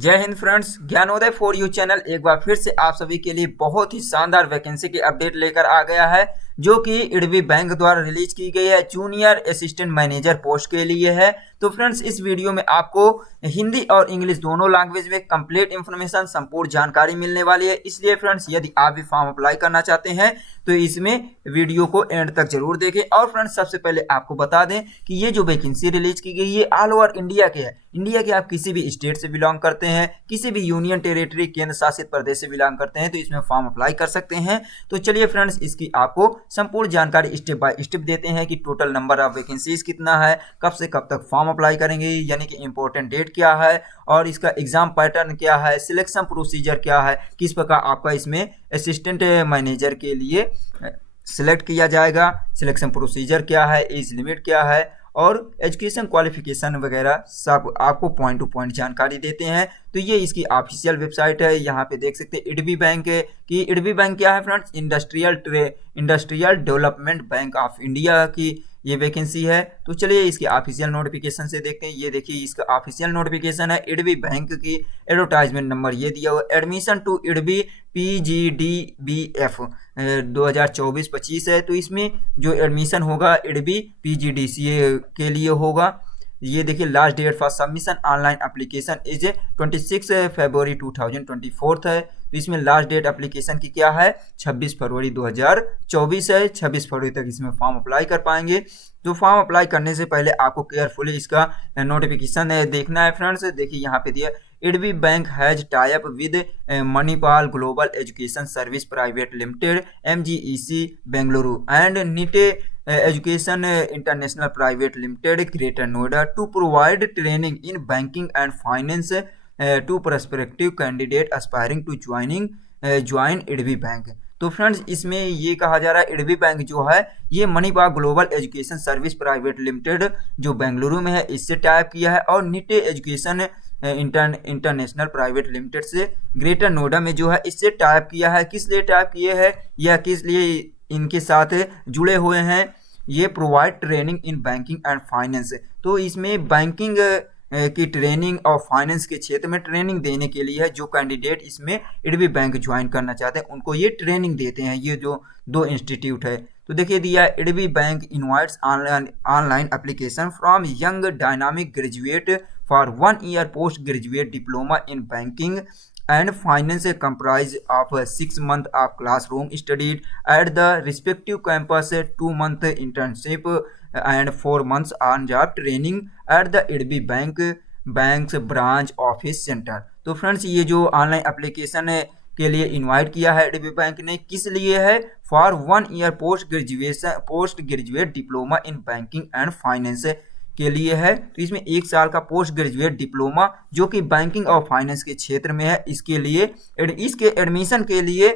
जय हिंद friends, Gyanodaya for you channel एक बार फिर से आप सभी के लिए बहुत ही शानदार वैकेंसी की अपडेट लेकर आ गया है, जो कि इडबी बैंक द्वारा रिलीज की गई है। जूनियर असिस्टेंट मैनेजर पोस्ट के लिए है। तो फ्रेंड्स, इस वीडियो में आपको हिंदी और इंग्लिश दोनों लैंग्वेज में कंप्लीट इन्फॉर्मेशन, संपूर्ण जानकारी मिलने वाली है। इसलिए फ्रेंड्स, यदि आप भी फॉर्म अप्लाई करना चाहते हैं तो इसमें वीडियो को एंड तक जरूर देखें। और फ्रेंड्स, सबसे पहले आपको बता दें कि ये जो वैकेंसी रिलीज की गई है ऑल ओवर इंडिया के है। इंडिया के आप किसी भी स्टेट से बिलोंग करते हैं, किसी भी यूनियन टेरिटरी केंद्र शासित प्रदेश से बिलोंग करते हैं तो इसमें फॉर्म अप्लाई कर सकते हैं। तो चलिए फ्रेंड्स, इसकी आपको संपूर्ण जानकारी स्टेप बाय स्टेप देते हैं कि टोटल नंबर ऑफ वैकेंसीज कितना है, कब से कब तक फॉर्म अप्लाई करेंगे, यानी कि इंपॉर्टेंट डेट क्या है, और इसका एग्जाम पैटर्न क्या है, सिलेक्शन प्रोसीजर क्या है, किस प्रकार आपका इसमें असिस्टेंट मैनेजर के लिए सिलेक्ट किया जाएगा, सिलेक्शन प्रोसीजर क्या है, एज लिमिट क्या है, और एजुकेशन क्वालिफिकेशन वगैरह सब आपको पॉइंट टू पॉइंट जानकारी देते हैं। तो ये इसकी ऑफिशियल वेबसाइट है। यहाँ पे देख सकते हैं इडबी बैंक की। इडबी बैंक क्या है friends? Industrial Development Bank of India की ये वैकेंसी है। तो चलिए इसकी ऑफिशियल नोटिफिकेशन से देखते हैं। ये देखिए, इसका ऑफिशियल नोटिफिकेशन है। इडबी बैंक की एडवर्टाइजमेंट नंबर ये दिया हुआ, एडमिशन टू इडबी PGDBF 2024-25 है। तो इसमें जो एडमिशन होगा इडबी PGDCA के लिए होगा। ये देखिए, last date for submission online application is 26 February 2024 है। तो इसमें लास्ट डेट एप्लीकेशन की क्या है? 26 फरवरी 2024 है। 26 फरवरी तक इसमें फॉर्म अप्लाई कर पाएंगे। तो फॉर्म अप्लाई करने से पहले आपको केयरफुली इसका नोटिफिकेशन देखना है फ्रेंड्स। देखिए यहाँ पे दिया, IDBI bank has tie up with Manipal global education service private limited MGEC Bengaluru and Nitte education international private limited greater Noida to provide training in banking and finance to prospective candidate aspiring to join IDBI bank. तो friends, इसमें ये कहा जा रहा है IDBI bank जो है ये Manipal global education service private limited जो बेंगलुरु में है इससे टाइप किया है, और नीटे एजुकेशन इंटरनेशनल प्राइवेट लिमिटेड से ग्रेटर नोएडा में जो है इससे टाइप किया है। किस लिए टाइप किए हैं या किस लिए इनके साथ जुड़े हुए हैं? ये provide training in banking and finance. तो इसमें बैंकिंग की ट्रेनिंग और फाइनेंस के क्षेत्र में ट्रेनिंग देने के लिए है। जो कैंडिडेट इसमें इडबी बैंक ज्वाइन करना चाहते हैं उनको ये ट्रेनिंग देते हैं। ये जो दो इंस्टीट्यूट है, तो देखिए दिया, IDBI bank invites online application from young dynamic graduate for 1 year post graduate diploma in banking and finance comprise of 6 months of classroom studied at the respective campus, 2 month internship and 4 months on job training at the IDBI bank's branch office center। तो friends, ये जो online application के लिए invite किया है IDBI bank ने, किस लिए है? For 1 year post graduate diploma in banking and finance के लिए है। तो इसमें 1 साल का पोस्ट ग्रेजुएट डिप्लोमा जो कि बैंकिंग और फाइनेंस के क्षेत्र में है, इसके लिए इसके एडमिशन के लिए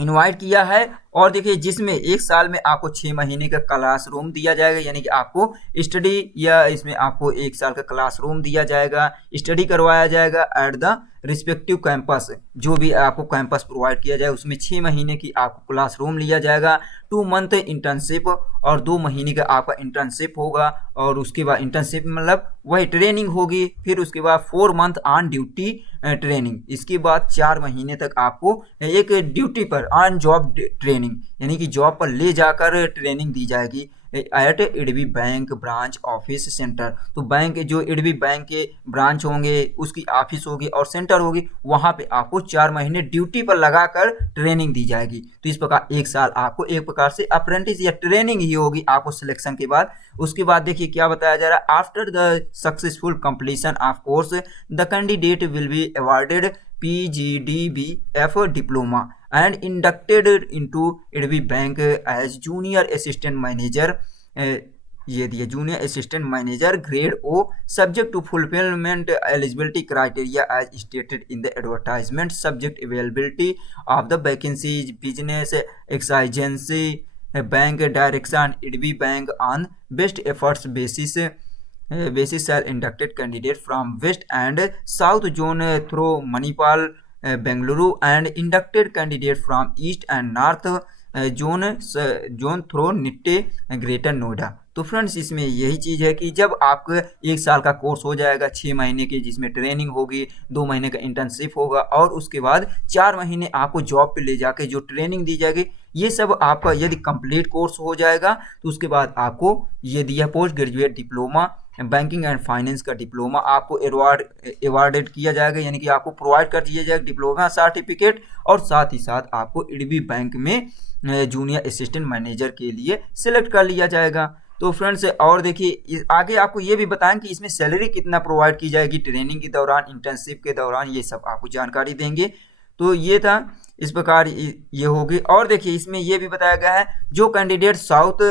इनवाइट किया है। और देखिए, जिसमें 1 साल में आपको 6 महीने का क्लासरूम दिया जाएगा, यानी कि आपको स्टडी या इसमें आपको 1 साल का क्लासरूम दिया जाएगा, स्टडी करवाया जाएगा एट द रिस्पेक्टिव कैंपस। जो भी आपको कैंपस प्रोवाइड किया जाए उसमें 6 महीने की आपको क्लासरूम लिया जाएगा, 2 मंथ इंटर्नशिप और 2 महीने का आपका इंटर्नशिप होगा, और उसके बाद इंटर्नशिप मतलब वही ट्रेनिंग होगी। फिर उसके बाद 4 मंथ ऑन ड्यूटी ट्रेनिंग। इसके बाद 4 महीने तक आपको एक ड्यूटी पर ऑन जॉब ट्रेनिंग, यानी कि जॉब पर ले जाकर ट्रेनिंग दी जाएगी at IDBI bank branch office center. तो बैंक जो इडबी बैंक के ब्रांच होंगे उसकी ऑफिस होगी और सेंटर होगी, वहां पे आपको 4 महीने ड्यूटी पर लगाकर ट्रेनिंग दी जाएगी। तो इस प्रकार 1 साल आपको एक प्रकार से अप्रेंटिस या ट्रेनिंग ही होगी आपको सिलेक्शन के बाद। उसके बाद देखिए क्या बताया जा रहा है, after the successful completion of course the candidate will be awarded PGDBF diploma and inducted into IDBI Bank as junior assistant manager। ये दिया, junior assistant manager grade O subject to fulfilment eligibility criteria as stated in the advertisement, subject availability of the vacancies, business exigency, bank direction IDBI bank on best efforts basis are inducted candidate from West and South Zone through Manipal, Bengaluru, and inducted candidate from East and North zone through Nitte Greater Noida. तो friends इसमें यही चीज़ है कि जब आपका 1 साल का course हो जाएगा 6 महीने की, जिसमें ट्रेनिंग होगी, 2 महीने का इंटर्नशिप होगा और उसके बाद 4 महीने आपको जॉब पे ले जाके जो ट्रेनिंग दी जाएगी, ये सब आपका यदि कंप्लीट कोर्स हो जाएगा तो उसके बाद आपको ये दिया post graduate diploma banking and finance का डिप्लोमा आपको अवार्डेड किया जाएगा, यानी कि आपको प्रोवाइड कर दिया जाएगा डिप्लोमा सर्टिफिकेट। और साथ ही साथ आपको इडबी बैंक में जूनियर असिस्टेंट मैनेजर के लिए सिलेक्ट कर लिया जाएगा। तो फ्रेंड्स और देखिए आगे आपको ये भी बताएं कि इसमें सैलरी कितना प्रोवाइड की जाएगी ट्रेनिंग के दौरान, इंटर्नशिप के दौरान, ये सब आपको जानकारी देंगे। तो ये था, इस प्रकार ये होगी। और देखिए इसमें ये भी बताया गया है जो कैंडिडेट साउथ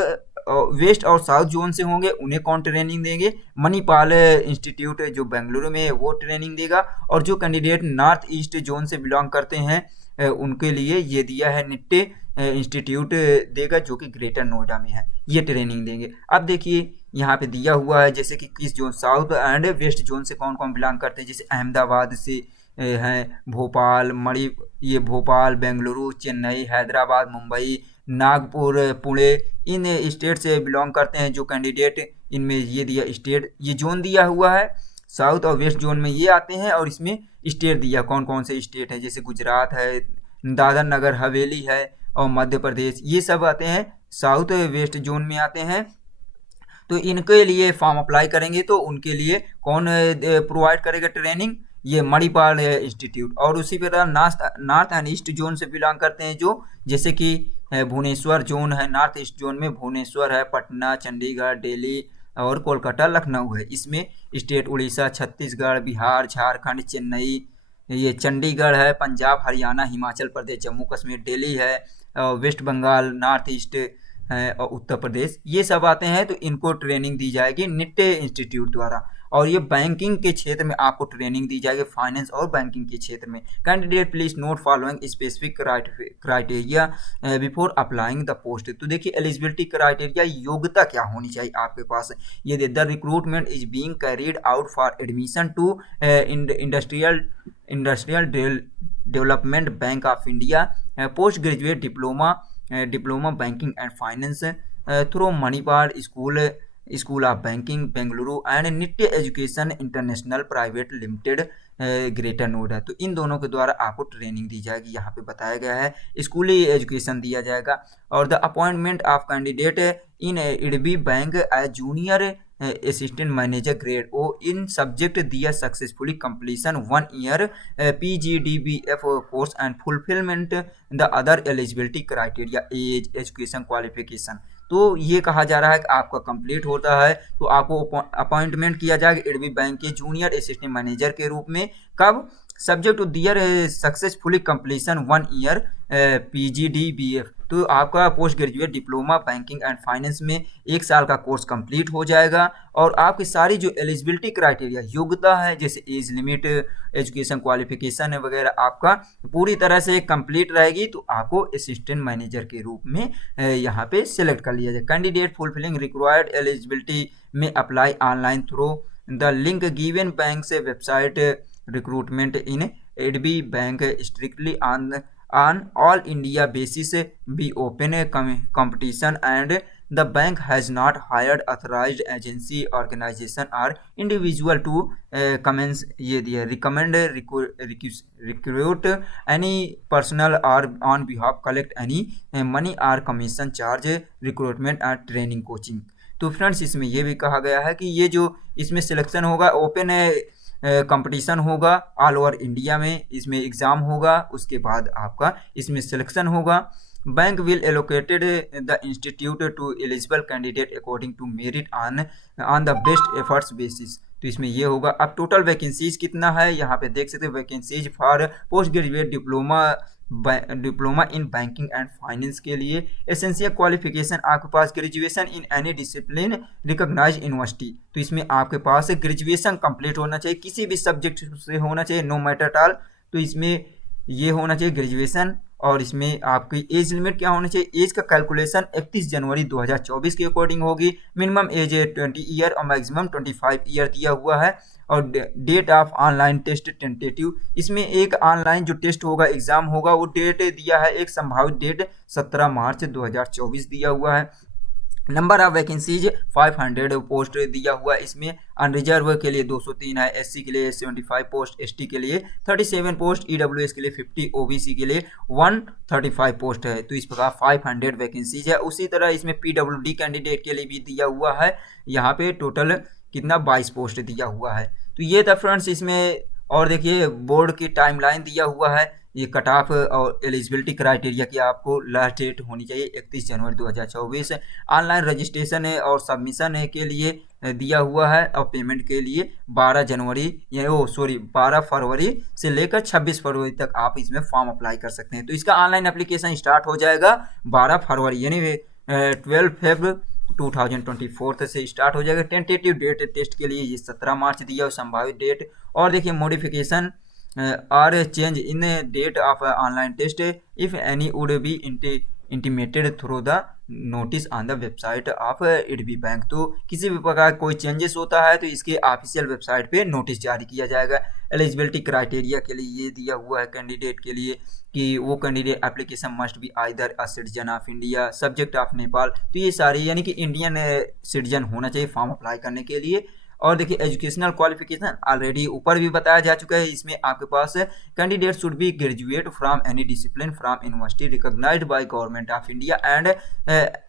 वेस्ट और साउथ जोन से होंगे उन्हें कौन ट्रेनिंग देंगे, मणिपाल इंस्टीट्यूट जो बेंगलुरु में है वो ट्रेनिंग देगा। और जो कैंडिडेट नॉर्थ ईस्ट जोन से बिलोंग करते हैं उनके लिए ये दिया है निट्टे इंस्टीट्यूट देगा जो कि ग्रेटर नोएडा में है, ये ट्रेनिंग देंगे। अब देखिए यहाँ पे दिया हुआ है जैसे कि किस zone, south and west zone से कौन कौन बिलोंग करते हैं, जैसे अहमदाबाद से हैं, भोपाल, ये भोपाल, बेंगलुरु, चेन्नई, हैदराबाद, मुंबई, नागपुर, पुणे, इन स्टेट से बिलोंग करते हैं जो कैंडिडेट। इनमें ये दिया स्टेट, ये जोन दिया हुआ है, साउथ और वेस्ट जोन में ये आते हैं। और इसमें स्टेट दिया कौन कौन से स्टेट है, जैसे गुजरात है, दादर नगर हवेली है और मध्य प्रदेश, ये सब आते हैं साउथ वेस्ट जोन में आते हैं। तो इनके लिए फॉर्म अप्लाई करेंगे तो उनके लिए कौन प्रोवाइड करेगा ट्रेनिंग, ये मणिपाल इंस्टीट्यूट। और उसी तरह नॉर्थ एंड ईस्ट जोन से बिलोंग करते हैं जो, जैसे कि भुवनेश्वर जोन है, नॉर्थ ईस्ट जोन में भुवनेश्वर है, पटना, चंडीगढ़, दिल्ली और कोलकाता, लखनऊ है। इसमें स्टेट उड़ीसा, छत्तीसगढ़, बिहार, झारखंड, चेन्नई, ये चंडीगढ़ है, पंजाब, हरियाणा, हिमाचल प्रदेश, जम्मू कश्मीर, दिल्ली है, वेस्ट बंगाल, नॉर्थ ईस्ट है और उत्तर प्रदेश, ये सब आते हैं। तो इनको ट्रेनिंग दी जाएगी निट्टे इंस्टीट्यूट द्वारा। और ये बैंकिंग के क्षेत्र में आपको ट्रेनिंग दी जाएगी, फाइनेंस और बैंकिंग के क्षेत्र में। Candidate please note following specific criteria before applying the post. तो देखिए एलिजिबिलिटी क्राइटेरिया, योग्यता क्या होनी चाहिए आपके पास। ये the recruitment is being carried out for admission to Industrial Development Bank of India post graduate diploma banking and finance through Manipal School of Banking Bengaluru and Nitte Education international private limited greater Noida. तो इन दोनों के द्वारा आपको ट्रेनिंग दी जाएगी, यहाँ पे बताया गया है स्कूली एजुकेशन दिया जाएगा। और the appointment of candidate in IDBI bank as junior assistant manager grade O in subject दिया successfully completion 1 year PGDBF course and fulfilment the other eligibility criteria as education qualification. तो ये कहा जा रहा है कि आपका कंप्लीट होता है तो आपको अपॉइंटमेंट किया जाएगा इडबी बैंक के जूनियर असिस्टेंट मैनेजर के रूप में। कब? Subject to their successfully completion 1 year PGDBF। तो आपका post graduate diploma banking and finance में 1 साल का कोर्स कंप्लीट हो जाएगा और आपकी सारी जो एलिजिबिलिटी क्राइटेरिया योग्यता है, जैसे एज लिमिट, एजुकेशन क्वालिफिकेशन वगैरह आपका पूरी तरह से कंप्लीट रहेगी तो आपको असिस्टेंट मैनेजर के रूप में यहाँ पे सिलेक्ट कर लिया जाए। कैंडिडेट फुलफिलिंग रिक्वायर्ड एलिजिबिलिटी में apply online through the link given bank से website recruitment in IDBI bank strictly on all India basis be open competition and the bank has not hired authorized agency organization or individual to commence ये दिया recommend recruit any personnel or on behalf collect any money or commission charge recruitment or training coaching। तो friends इसमें ये भी कहा गया है कि ये जो इसमें सिलेक्शन होगा ओपन कंपटीशन होगा ऑल ओवर इंडिया में, इसमें एग्ज़ाम होगा, उसके बाद आपका इसमें सिलेक्शन होगा। Bank will allocated the institute to eligible candidate according to merit on the best efforts basis. तो इसमें ये होगा। अब टोटल वैकेंसीज कितना है यहाँ पे देख सकते हैं, vacancies for post graduate diploma in banking and finance के लिए एसेंशियल क्वालिफिकेशन आपके पास graduation in any discipline recognized university. तो इसमें आपके पास ग्रेजुएशन कंप्लीट होना चाहिए, किसी भी सब्जेक्ट से होना चाहिए, नो मैटर एट ऑल। तो इसमें ये होना चाहिए ग्रेजुएशन और इसमें आपकी एज लिमिट क्या होनी चाहिए, एज का कैलकुलेशन 31 जनवरी 2024 के अकॉर्डिंग होगी। मिनिमम एज है 20 ईयर और मैक्सिमम 25 ईयर दिया हुआ है। और date of online test tentative, इसमें एक ऑनलाइन जो टेस्ट होगा, एग्जाम होगा, वो डेट दिया है, एक संभावित डेट 17 मार्च 2024 दिया हुआ है। नंबर ऑफ वैकेंसीज 500 पोस्ट दिया हुआ है। इसमें अनरिजर्व के लिए 203 है, एससी के लिए 75 पोस्ट, एसटी के लिए 37 पोस्ट, ईडब्ल्यूएस के लिए 50, ओबीसी के लिए 135 पोस्ट है। तो इस प्रकार 500 वैकेंसीज है। उसी तरह इसमें पीडब्ल्यूडी कैंडिडेट के लिए भी दिया हुआ है, यहाँ पे टोटल कितना 22 पोस्ट दिया हुआ है। तो ये था फ्रेंड्स इसमें। और देखिए बोर्ड की टाइमलाइन दिया हुआ है, ये कट ऑफ और एलिजिबिलिटी क्राइटेरिया की आपको लास्ट डेट होनी चाहिए 31 जनवरी 2024। ऑनलाइन रजिस्ट्रेशन है और सबमिशन है के लिए दिया हुआ है, और पेमेंट के लिए 12 फरवरी से लेकर 26 फरवरी तक आप इसमें फॉर्म अप्लाई कर सकते हैं। तो इसका ऑनलाइन एप्लीकेशन स्टार्ट हो जाएगा 12 फरवरी यानी 12 फेब 2024 से स्टार्ट हो जाएगा। टेंटेटिव डेट टेस्ट के लिए ये 17 मार्च दिया है संभावित डेट। और देखिए modification or change in date of online test if any would be intimated through the notice on the website of IDBI bank. तो किसी भी प्रकार कोई चेंजेस होता है तो इसके ऑफिशियल वेबसाइट पे नोटिस जारी किया जाएगा। एलिजिबिलिटी क्राइटेरिया के लिए ये दिया हुआ है कैंडिडेट के लिए कि वो candidate application must be either a citizen of India, subject of Nepal. तो ये सारी यानी कि इंडियन सिटीजन होना चाहिए फॉर्म अप्लाई करने के लिए। और देखिए एजुकेशनल क्वालिफिकेशन ऑलरेडी ऊपर भी बताया जा चुका है। इसमें आपके पास candidate should be graduate from any discipline from university recognized by government of India and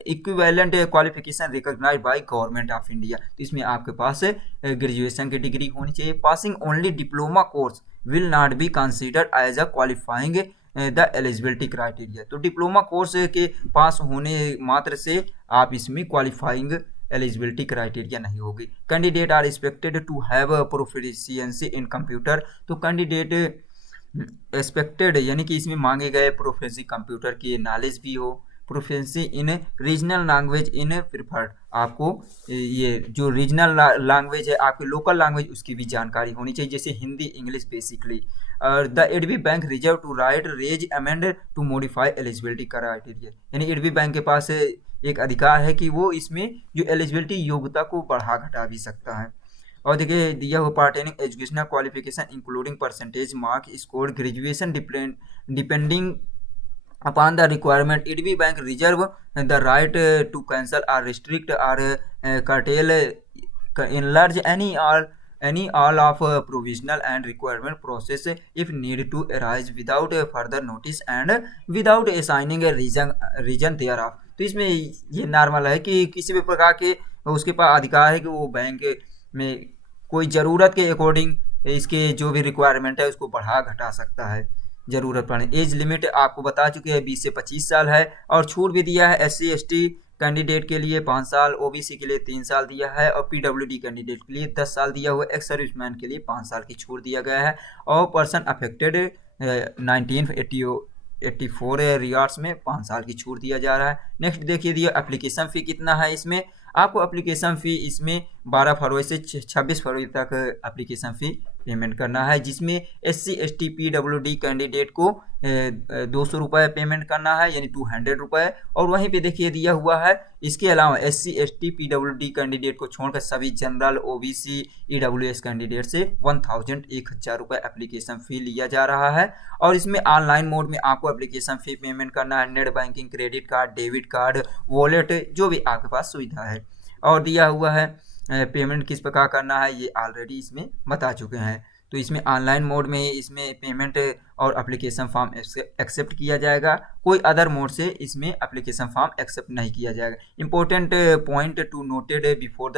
equivalent qualification recognized by government of India. तो इसमें आपके पास ग्रेजुएशन की डिग्री होनी चाहिए। Passing only diploma course will not be considered as a qualifying the eligibility criteria. तो diploma course के पास होने मात्र से आप इसमें क्वालिफाइंग एलिजिबिलिटी क्राइटेरिया नहीं होगी। Candidate are expected to have proficiency in computer. तो कैंडिडेट एक्सपेक्टेड यानी कि इसमें मांगे गए प्रोफिशिएंसी कंप्यूटर की नॉलेज भी हो, proficiency in regional language in preferred, आपको ये जो रीजनल लैंग्वेज है आपके लोकल लैंग्वेज उसकी भी जानकारी होनी चाहिए, जैसे हिंदी इंग्लिश बेसिकली। और the IDBI bank reserve to right raise amend to modify eligibility criteria, यानी एडबी बैंक के पास एक अधिकार है कि वो इसमें जो एलिजिबिलिटी योग्यता को बढ़ा घटा भी सकता है। और देखिए दिया हुआ pertaining educational qualification including percentage mark score graduation depending upon the requirement EDB bank reserve the right to cancel or restrict or curtail enlarge any all of provisional and requirement process if need to arise without further notice and without assigning a reason thereof। तो इसमें ये normal है कि किसी भी प्रकार के उसके पास अधिकार है कि वो बैंक में कोई ज़रूरत के अकॉर्डिंग इसके जो भी रिक्वायरमेंट है उसको बढ़ा घटा सकता है जरूरत पड़े। एज लिमिट आपको बता चुके हैं 20 से 25 साल है। और छूट भी दिया है SC ST कैंडिडेट के लिए 5 साल, OBC के लिए 3 साल दिया है, और PWD कैंडिडेट के लिए 10 साल दिया हुआ है। एक्स सर्विसमैन के लिए 5 साल की छूट दिया गया है। और पर्सन अफेक्टेड 1984 रिगार्ड्स में 5 साल की छूट दिया जा रहा है। नेक्स्ट देखिए दिया एप्लीकेशन फ़ी कितना है। इसमें आपको एप्लीकेशन फ़ी इसमें 12 फरवरी से 26 फरवरी तक एप्लीकेशन फ़ी पेमेंट करना है, जिसमें SC ST PWD कैंडिडेट को 200 रुपये पेमेंट करना है यानी 200 रुपये। और वहीं पे देखिए दिया हुआ है इसके अलावा SC ST PWD कैंडिडेट को छोड़कर सभी जनरल OBC EWS कैंडिडेट से 1000 रुपये एप्लीकेशन फ़ी लिया जा रहा है। और इसमें ऑनलाइन मोड में आपको एप्लीकेशन फ़ी पेमेंट करना है, net banking, credit card, debit card, wallet, जो भी आपके पास सुविधा है। और दिया हुआ है पेमेंट किस प्रकार करना है ये ऑलरेडी इसमें बता चुके हैं। तो इसमें ऑनलाइन मोड में इसमें पेमेंट और एप्लीकेशन फॉर्म एक्सेप्ट किया जाएगा, कोई अदर मोड से इसमें एप्लीकेशन फॉर्म एक्सेप्ट नहीं किया जाएगा। Important point two noted before the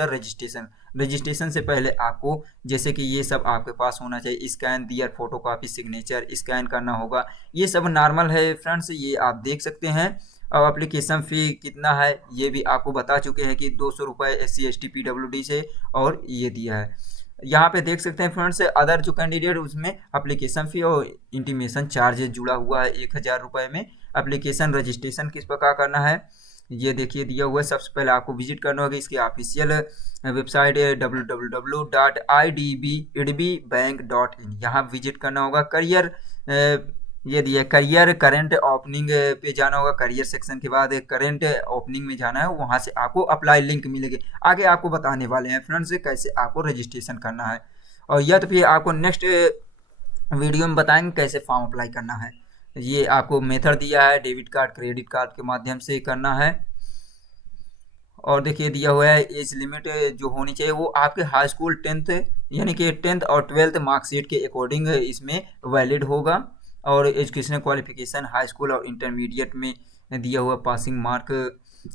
registration से पहले आपको जैसे कि ये सब आपके पास होना चाहिए, स्कैन दियर फोटोकॉपी सिग्नेचर स्कैन करना होगा, ये सब नॉर्मल है फ्रेंड्स, ये आप देख सकते हैं। और एप्लीकेशन फ़ी कितना है ये भी आपको बता चुके हैं कि 200 रुपये SC ST PWD से, और ये दिया है यहाँ पे देख सकते हैं फ्रेंड्स। अदर जो कैंडिडेट उसमें एप्लीकेशन फ़ी और इंटीमेशन चार्ज जुड़ा हुआ है 1000 रुपये में। एप्लीकेशन रजिस्ट्रेशन किस प्रकार करना है ये देखिए दिया हुआ है। सबसे पहले आपको विजिट करना होगा इसकी ऑफिशियल वेबसाइट www.idbidbbank.in, यहाँ विजिट करना होगा। करियर ये दिया करियर करंट ओपनिंग पे जाना होगा, करियर सेक्शन के बाद करंट ओपनिंग में जाना है, वहाँ से आपको अप्लाई लिंक मिलेगी। आगे आपको बताने वाले हैं फ्रेंड्स कैसे आपको रजिस्ट्रेशन करना है, और या तो फिर आपको नेक्स्ट वीडियो में बताएंगे कैसे फॉर्म अप्लाई करना है। ये आपको मेथड दिया है, डेबिट कार्ड क्रेडिट कार्ड के माध्यम से करना है। और देखिए दिया हुआ है एज लिमिट जो होनी चाहिए वो आपके हाई स्कूल 10th यानी कि 10th और 12th मार्कशीट के अकॉर्डिंग इसमें वैलिड होगा। और एजुकेशनल क्वालिफिकेशन हाई स्कूल और इंटरमीडिएट में दिया हुआ पासिंग मार्क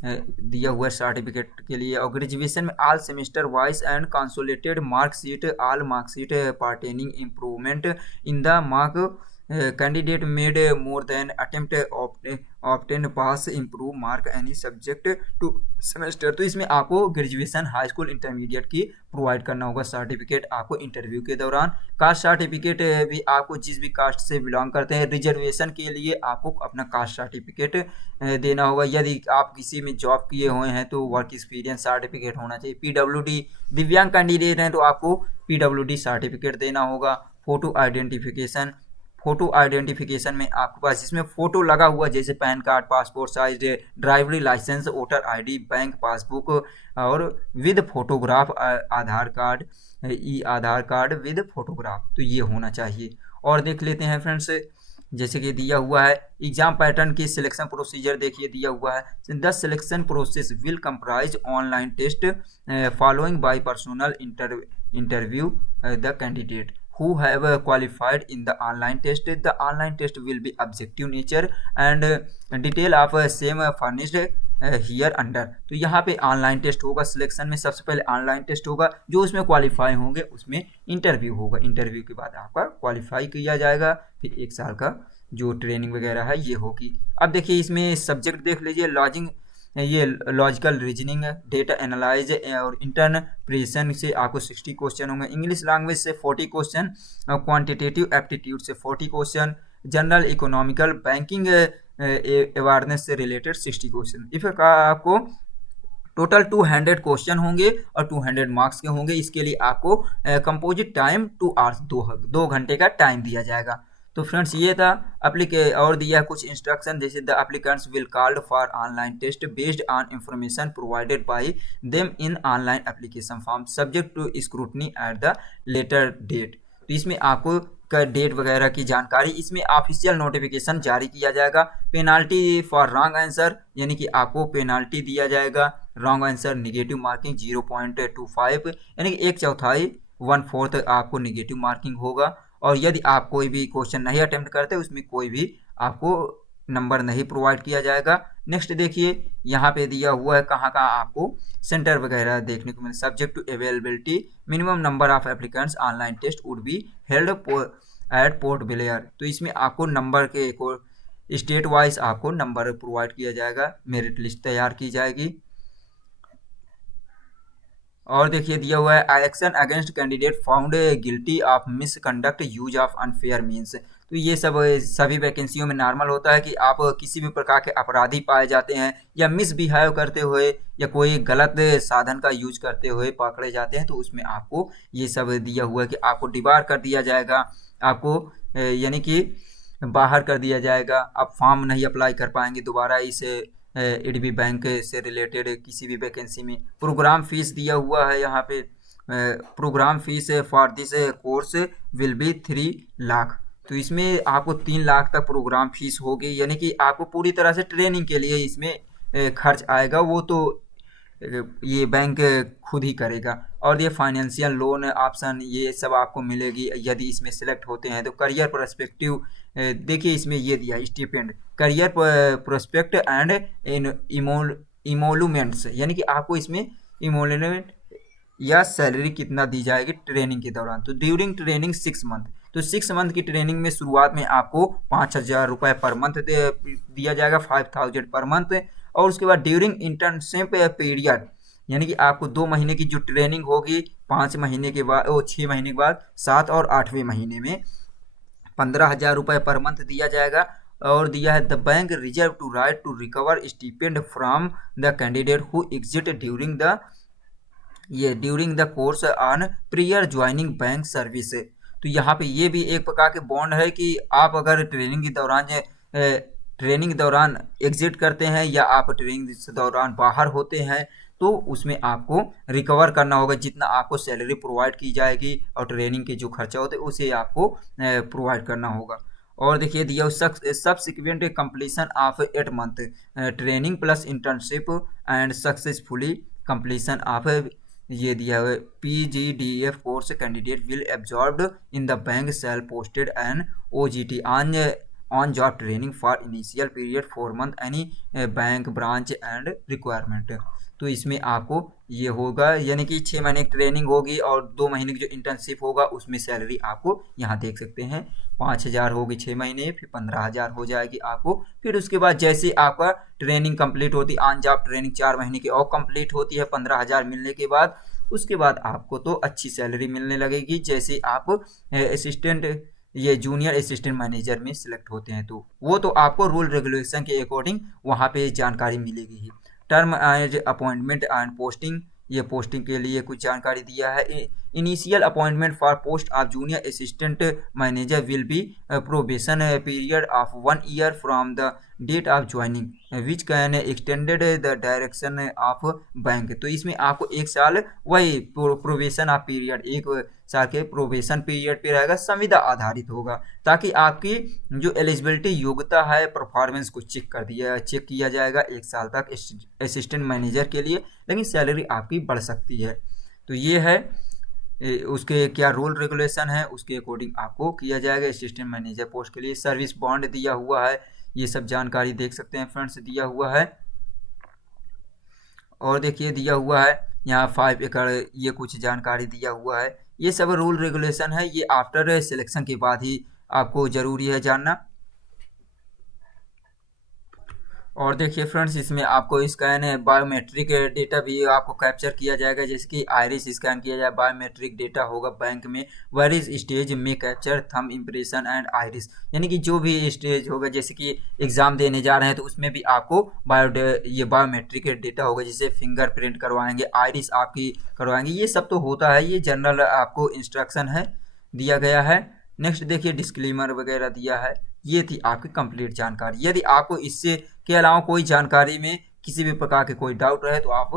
दिया हुआ सर्टिफिकेट के लिए। और ग्रेजुएशन में all semester wise and consolidated marksheet all marksheet pertaining improvement in the mark candidate made more than attempt obtain pass improve mark any subject to semester. तो इसमें आपको ग्रेजुएशन हाई स्कूल इंटरमीडिएट की provide करना होगा certificate आपको interview के दौरान। Caste certificate भी आपको जिस भी कास्ट से बिलोंग करते हैं, रिजर्वेशन के लिए आपको अपना कास्ट सर्टिफिकेट देना होगा। यदि आप किसी में जॉब किए हुए हैं तो वर्क एक्सपीरियंस सर्टिफिकेट होना चाहिए। पीडब्ल्यूडी दिव्यांग कैंडिडेट हैं तो आपको पीडब्ल्यूडी सर्टिफिकेट देना होगा। फोटो आइडेंटिफिकेशन में आपके पास इसमें फोटो लगा हुआ जैसे PAN card, passport size, driving license, voter ID, bank passbook और with photograph, Aadhaar card, e Aadhaar card with photograph, तो ये होना चाहिए। और देख लेते हैं फ्रेंड्स जैसे कि दिया हुआ है एग्जाम पैटर्न की सिलेक्शन प्रोसीजर देखिए दिया हुआ है। The selection process will comprise online test following by personal interview the candidate who have qualified in the online test. The online test will be objective nature and detail of same furnished here under। तो यहाँ पे online test होगा selection में, सबसे पहले online test होगा, जो उसमें क्वालिफाई होंगे उसमें इंटरव्यू होगा, इंटरव्यू के बाद आपका क्वालिफाई किया जाएगा, फिर 1 साल का जो ट्रेनिंग वगैरह है ये होगी। अब देखिए इसमें सब्जेक्ट देख लीजिए, ये लॉजिकल रीजनिंग, डेटा एनालाइज और इंटरप्रिटेशन से आपको 60 क्वेश्चन होंगे। इंग्लिश लैंग्वेज से 40 क्वेश्चन, क्वांटिटेटिव एप्टीट्यूड से 40 question, general economical banking awareness से रिलेटेड 60 क्वेश्चन। इस प्रकार आपको टोटल 200 क्वेश्चन होंगे और 200 मार्क्स के होंगे। इसके लिए आपको कंपोजिट टाइम 2 आवर्स 2 घंटे का टाइम दिया जाएगा। तो फ्रेंड्स ये था और दिया कुछ इंस्ट्रक्शन जैसे the applicants will called for online test based on information provided by them in online application form subject to scrutiny at the later date. तो इसमें आपको का डेट वगैरह की जानकारी, इसमें ऑफिशियल नोटिफिकेशन जारी किया जाएगा। पेनाल्टी फॉर रॉन्ग आंसर यानी कि आपको पेनाल्टी दिया जाएगा। रॉन्ग आंसर निगेटिव मार्किंग 0.25 यानी कि 1/4 1/4 आपको निगेटिव मार्किंग होगा। और यदि आप कोई भी क्वेश्चन नहीं अटेम्प्ट करते उसमें कोई भी आपको नंबर नहीं प्रोवाइड किया जाएगा। नेक्स्ट देखिए यहाँ पे दिया हुआ है कहाँ कहाँ आपको सेंटर वगैरह देखने को मिले। Subject to availability minimum number of applicants online test would be held at Port Blair. तो इसमें आपको नंबर के स्टेट वाइज आपको नंबर प्रोवाइड किया जाएगा, मेरिट लिस्ट तैयार की जाएगी। और देखिए दिया हुआ है action against candidate found guilty of misconduct use of unfair means. तो ये सब सभी वैकेंसियों में नॉर्मल होता है कि आप किसी भी प्रकार के अपराधी पाए जाते हैं या मिसबिहेव करते हुए या कोई गलत साधन का यूज करते हुए पकड़े जाते हैं, तो उसमें आपको ये सब दिया हुआ है कि आपको डिबार कर दिया जाएगा, आपको यानी कि बाहर कर दिया जाएगा। आप फॉर्म नहीं अप्लाई कर पाएंगे दोबारा इस एडीबी बैंक से रिलेटेड किसी भी वैकेंसी में। प्रोग्राम फीस दिया हुआ है यहाँ पे, program fees for this course will be 3 lakh. तो इसमें आपको 3 लाख तक प्रोग्राम फीस होगी, यानी कि आपको पूरी तरह से ट्रेनिंग के लिए इसमें खर्च आएगा, वो तो ये बैंक खुद ही करेगा। और ये फाइनेंशियल लोन ऑप्शन ये सब आपको मिलेगी यदि इसमें सिलेक्ट होते हैं। तो करियर पर्सपेक्टिव देखिए इसमें ये दिया स्टिपेंड, करियर प्रोस्पेक्ट एंड इमोलूमेंट्स, यानी कि आपको इसमें इमोलूमेंट या सैलरी कितना दी जाएगी ट्रेनिंग के दौरान। तो ड्यूरिंग ट्रेनिंग 6 मंथ, तो 6 मंथ की ट्रेनिंग में शुरुआत में आपको 5,000 रुपये पर मंथ दिया जाएगा, 5,000 पर मंथ। और उसके बाद ड्यूरिंग इंटर्नशिप पीरियड, यानी कि आपको 2 महीने की जो ट्रेनिंग होगी 5 महीने के बाद 6 महीने के बाद 7 और 8वें महीने में 15,000 रुपये पर मंथ दिया जाएगा। और दिया है the bank reserve to right to recover stipend from the candidate who exit during the course on prior joining bank service. तो यहाँ पे ये भी एक प्रकार के बॉन्ड है कि आप अगर ट्रेनिंग के दौरान एग्जिट करते हैं या आप ट्रेनिंग के दौरान बाहर होते हैं तो उसमें आपको रिकवर करना होगा, जितना आपको सैलरी प्रोवाइड की जाएगी और ट्रेनिंग के जो खर्चा होते हैं उसे आपको प्रोवाइड करना होगा। और देखिए दिया subsequent completion of 8 month training plus internship and successfully completion of ये दिया हुआ PGDF course candidate will absorbed in the bank cell posted and OGT on job training for initial period 4 month any bank branch and requirement. तो इसमें आपको ये होगा यानी कि 6 महीने की ट्रेनिंग होगी और 2 महीने की जो इंटर्नशिप होगा उसमें सैलरी आपको यहाँ देख सकते हैं 5,000 होगी 6 महीने, फिर 15,000 हो जाएगी आपको। फिर उसके बाद जैसे आपका ट्रेनिंग कंप्लीट होती, ऑन जॉब ट्रेनिंग 4 महीने की और कंप्लीट होती है 15,000 मिलने के बाद, उसके बाद आपको तो अच्छी सैलरी मिलने लगेगी। जैसे आप असिस्टेंट ये जूनियर असिस्टेंट मैनेजर में सिलेक्ट होते हैं तो वो तो आपको रूल रेगुलेशन के अकॉर्डिंग वहाँ पे जानकारी मिलेगी ही। Term as appointment and posting, ये पोस्टिंग के लिए कुछ जानकारी दिया है। Initial appointment for post of junior assistant manager will be probation period of 1 year from the date of joining which can extended the direction of bank. तो इसमें आपको 1 साल वही प्रोबेशन ऑफ पीरियड 1 साल के प्रोबेशन पीरियड पे रहेगा, संविदा आधारित होगा ताकि आपकी जो एलिजिबिलिटी योग्यता है परफॉर्मेंस को चेक किया जाएगा 1 साल तक असिस्टेंट मैनेजर के लिए, लेकिन सैलरी आपकी बढ़ सकती है। तो ये है उसके क्या रूल रेगुलेशन है उसके अकॉर्डिंग आपको किया जाएगा असिस्टेंट मैनेजर पोस्ट के लिए। सर्विस बॉन्ड दिया हुआ है, ये सब जानकारी देख सकते हैं फ्रेंड्स दिया हुआ है। और देखिए दिया हुआ है यहाँ 5 एकड़ ये कुछ जानकारी दिया हुआ है। ये सब रूल रेगुलेशन है, ये आफ्टर सिलेक्शन के बाद ही आपको ज़रूरी है जानना। और देखिए फ्रेंड्स इसमें आपको स्कैन बायोमेट्रिक डेटा भी आपको कैप्चर किया जाएगा, जैसे कि आइरिस स्कैन किया जाए, बायोमेट्रिक डेटा होगा बैंक में, वेरियस स्टेज में capture thumb impression and iris, यानी कि जो भी स्टेज होगा जैसे कि एग्जाम देने जा रहे हैं तो उसमें भी आपको ये बायोमेट्रिक डेटा होगा, जिसे फिंगरप्रिंट करवाएंगे, आइरिस आपकी करवाएंगे, ये सब तो होता है, ये जनरल आपको इंस्ट्रक्शन है दिया गया है। नेक्स्ट देखिए डिस्क्लेमर वगैरह दिया है। ये थी आपकी कंप्लीट जानकारी। यदि आपको इससे के अलावा कोई जानकारी में किसी भी प्रकार के कोई डाउट रहे तो आप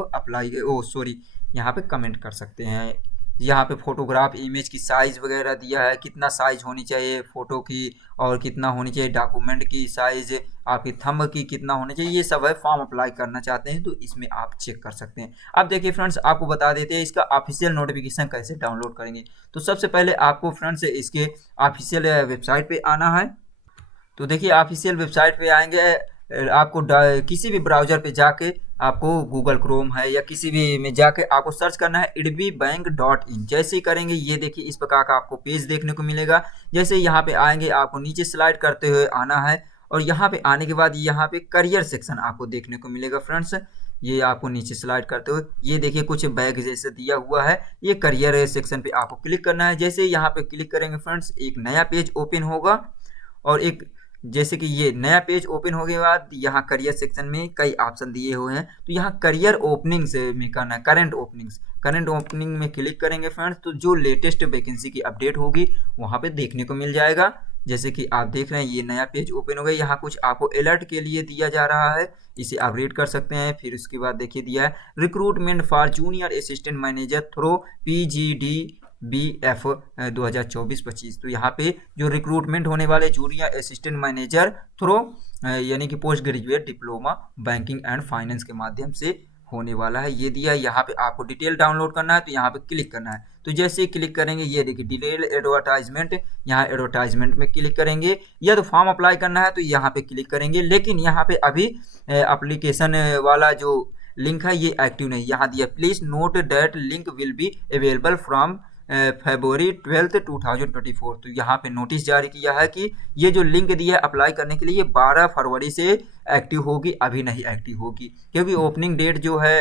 यहाँ पे कमेंट कर सकते हैं। यहाँ पे फोटोग्राफ इमेज की साइज़ वगैरह दिया है, कितना साइज होनी चाहिए फ़ोटो की और कितना होनी चाहिए डॉक्यूमेंट की साइज़, आपकी थंब की कितना होनी चाहिए, ये सब है। फॉर्म अप्लाई करना चाहते हैं तो इसमें आप चेक कर सकते हैं। अब देखिए फ्रेंड्स आपको बता देते हैं इसका ऑफिशियल नोटिफिकेशन कैसे डाउनलोड करेंगे। तो सबसे पहले आपको फ्रेंड्स इसके ऑफिशियल वेबसाइट पर आना है। तो देखिए ऑफिशियल वेबसाइट पे आएंगे, आपको किसी भी ब्राउज़र पे जाके आपको गूगल क्रोम है या किसी भी में जाके आपको सर्च करना है idbibank.in। जैसे ही करेंगे ये देखिए इस प्रकार का आपको पेज देखने को मिलेगा। जैसे यहाँ पे आएंगे आपको नीचे स्लाइड करते हुए आना है और यहाँ पे आने के बाद यहाँ पे करियर सेक्शन आपको देखने को मिलेगा फ्रेंड्स। ये आपको नीचे स्लाइड करते हुए ये देखिए कुछ बैग जैसे दिया हुआ है, ये करियर सेक्शन पे आपको क्लिक करना है। जैसे यहाँ पे क्लिक करेंगे फ्रेंड्स एक नया पेज ओपन होगा और एक जैसे कि ये नया पेज ओपन होने के बाद यहाँ करियर सेक्शन में कई ऑप्शन दिए हुए हैं, तो यहाँ करियर ओपनिंग्स में करना है, करंट ओपनिंग में क्लिक करेंगे फ्रेंड्स तो जो लेटेस्ट वैकेंसी की अपडेट होगी वहाँ पे देखने को मिल जाएगा। जैसे कि आप देख रहे हैं ये नया पेज ओपन हो गया, यहाँ कुछ आपको अलर्ट के लिए दिया जा रहा है, इसे आप रीड कर सकते हैं। फिर उसके बाद देखिए दिया है recruitment for junior assistant manager through PGDBF 2024-25। तो यहाँ पे जो रिक्रूटमेंट होने वाले जूनियर असिस्टेंट मैनेजर थ्रू यानी कि post graduate diploma banking and finance के माध्यम से होने वाला है, ये दिया है। यहाँ पे आपको डिटेल डाउनलोड करना है तो यहाँ पे क्लिक करना है। तो जैसे ही क्लिक करेंगे ये देखिए डिटेल एडवर्टाइजमेंट, यहाँ एडवर्टाइजमेंट में क्लिक करेंगे या तो फॉर्म अप्लाई करना है तो यहाँ पे क्लिक करेंगे, लेकिन यहाँ पे अभी एप्लीकेशन वाला जो लिंक है ये एक्टिव नहीं, यहाँ दिया please note that link will be available from February 12, 2024। तो यहाँ पे नोटिस जारी किया है कि ये जो लिंक दिया है अप्लाई करने के लिए ये 12 फरवरी से एक्टिव होगी, अभी नहीं एक्टिव होगी क्योंकि ओपनिंग डेट जो है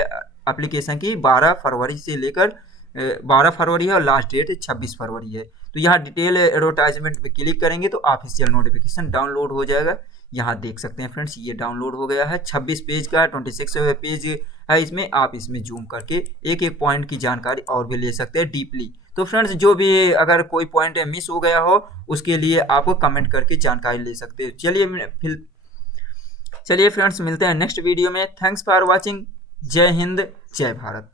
एप्लीकेशन की 12 फरवरी से लेकर 12 फरवरी है और लास्ट डेट 26 फरवरी है। तो यहाँ डिटेल एडवर्टाइजमेंट पे क्लिक करेंगे तो ऑफिशियल नोटिफिकेशन डाउनलोड हो जाएगा। यहाँ देख सकते हैं फ्रेंड्स ये डाउनलोड हो गया है, 26 पेज का 26 पेज है इसमें। आप इसमें जूम करके एक एक पॉइंट की जानकारी और भी ले सकते हैं डीपली। तो फ्रेंड्स जो भी अगर कोई पॉइंट मिस हो गया हो उसके लिए आप कमेंट करके जानकारी ले सकते हो। चलिए फ्रेंड्स मिलते हैं नेक्स्ट वीडियो में। Thanks for watching. जय हिंद, जय भारत।